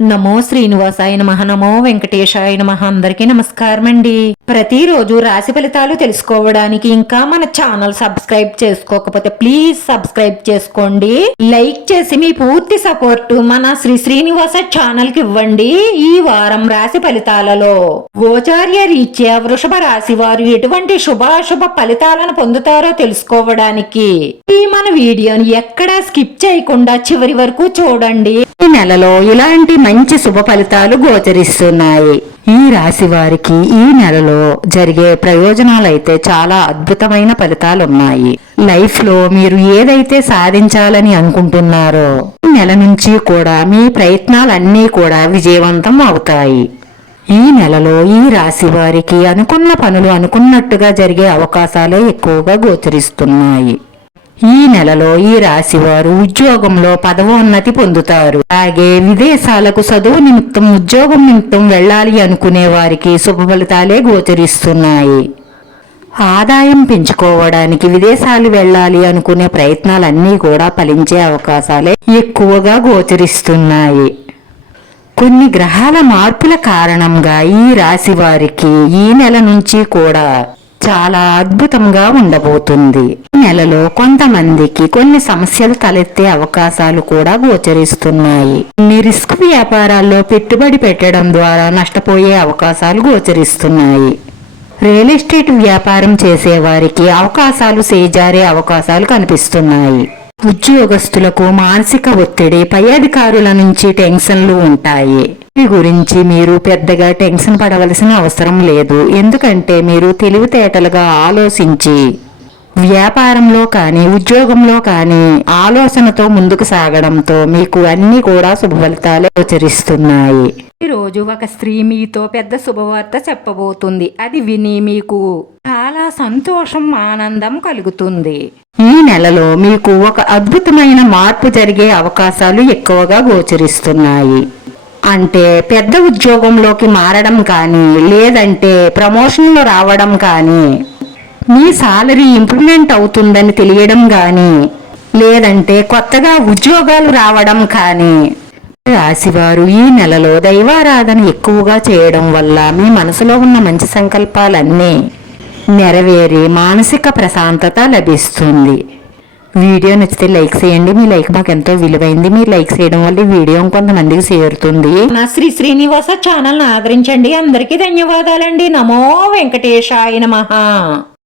నమో శ్రీనివాసాయ నమః, నమో వెంకటేశాయ నమః. అందరికీ నమస్కారం అండి. ప్రతిరోజు రాశి ఫలితాలు తెలుసుకోవడానికి ఇంకా మన ఛానల్ సబ్స్క్రైబ్ చేసుకోకపోతే ప్లీజ్ సబ్స్క్రైబ్ చేసుకోండి. లైక్ చేసి మీ పూర్తి సపోర్ట్ మన శ్రీనివాస ఛానల్ కి ఇవ్వండి. ఈ వారం రాశి ఫలితాలలో గోచార్య రీత్యా వృషభ రాశి వారు ఎటువంటి శుభాశుభ ఫలితాలను పొందుతారో తెలుసుకోవడానికి ఈ మన వీడియోని ఎక్కడా స్కిప్ చేయకుండా చివరి వరకు చూడండి. ఈ నెలలో ఇలాంటి మంచి శుభ ఫలితాలు గోచరిస్తున్నాయి. ఈ రాశి వారికి ఈ నెలలో జరిగే ప్రయోజనాలైతే చాలా అద్భుతమైన ఫలితాలున్నాయి. లైఫ్ లో మీరు ఏదైతే సాధించాలని అనుకుంటున్నారో ఈ నెల నుంచి కూడా మీ ప్రయత్నాలన్నీ కూడా విజయవంతం అవుతాయి. ఈ నెలలో ఈ రాశి వారికి అనుకున్న పనులు అనుకున్నట్టుగా జరిగే అవకాశాలే ఎక్కువగా గోచరిస్తున్నాయి. ఈ నెలలో ఈ రాశి వారు ఉద్యోగంలో పదవోన్నతి పొందుతారు. అలాగే విదేశాలకు చదువు నిమిత్తం ఉద్యోగం నిమిత్తం వెళ్ళాలి అనుకునే వారికి శుభ ఫలితాలే గోచరిస్తున్నాయి. ఆదాయం పెంచుకోవడానికి విదేశాలు వెళ్ళాలి అనుకునే ప్రయత్నాలన్నీ కూడా ఫలించే అవకాశాలే ఎక్కువగా గోచరిస్తున్నాయి. కొన్ని గ్రహాల మార్పుల కారణంగా ఈ రాశి వారికి ఈ నెల నుంచి కూడా చాలా అద్భుతంగా ఉండబోతుంది. ఈ నెలలో కొంతమందికి కొన్ని సమస్యలు తలెత్తే అవకాశాలు కూడా గోచరిస్తున్నాయి. కొన్ని రిస్క్ వ్యాపారాల్లో పెట్టుబడి పెట్టడం ద్వారా నష్టపోయే అవకాశాలు గోచరిస్తున్నాయి. రియల్ ఎస్టేట్ వ్యాపారం చేసేవారికి అవకాశాలు చేజారే అవకాశాలు కనిపిస్తున్నాయి. ఉద్యోగస్తులకు మానసిక ఒత్తిడి, పై అధికారుల నుంచి టెన్షన్లు ఉంటాయి. ఈ గురించి మీరు పెద్దగా టెన్షన్ పడవలసిన అవసరం లేదు. ఎందుకంటే మీరు తెలివితేటలుగా ఆలోచించి వ్యాపారంలో కానీ ఉద్యోగంలో కానీ ఆలోచనతో ముందుకు సాగడంతో మీకు అన్ని కూడా శుభ ఫలితాలే గోచరిస్తున్నాయి. ఈ రోజు ఒక స్త్రీ మీతో పెద్ద శుభవార్త చెప్పబోతుంది. అది విని మీకు చాలా సంతోషం, ఆనందం కలుగుతుంది. ఈ నెలలో మీకు ఒక అద్భుతమైన మార్పు జరిగే అవకాశాలు ఎక్కువగా గోచరిస్తున్నాయి. అంటే పెద్ద ఉద్యోగంలోకి మారడం కానీ, లేదంటే ప్రమోషన్లు రావడం కానీ, మీ సాలరీ ఇంప్రూవ్మెంట్ అవుతుందని తెలియడం కానీ, లేదంటే కొత్తగా ఉద్యోగాలు రావడం కానీ. రాశివారు ఈ నెలలో దైవారాధన ఎక్కువగా చేయడం వల్ల మీ మనసులో ఉన్న మంచి సంకల్పాలన్నీ నెరవేరి మానసిక ప్రశాంతత లభిస్తుంది. వీడియో నచ్చితే లైక్ చేయండి. మీ లైక్ మాకు ఎంతో విలువైంది. మీరు లైక్ చేయడం వల్ల ఈ వీడియో కొంతమందికి చేరుతుంది. నా శ్రీనివాస ఛానల్ ఆదరించండి. అందరికీ ధన్యవాదాలండి. నమో వెంకటేశాయ నమః.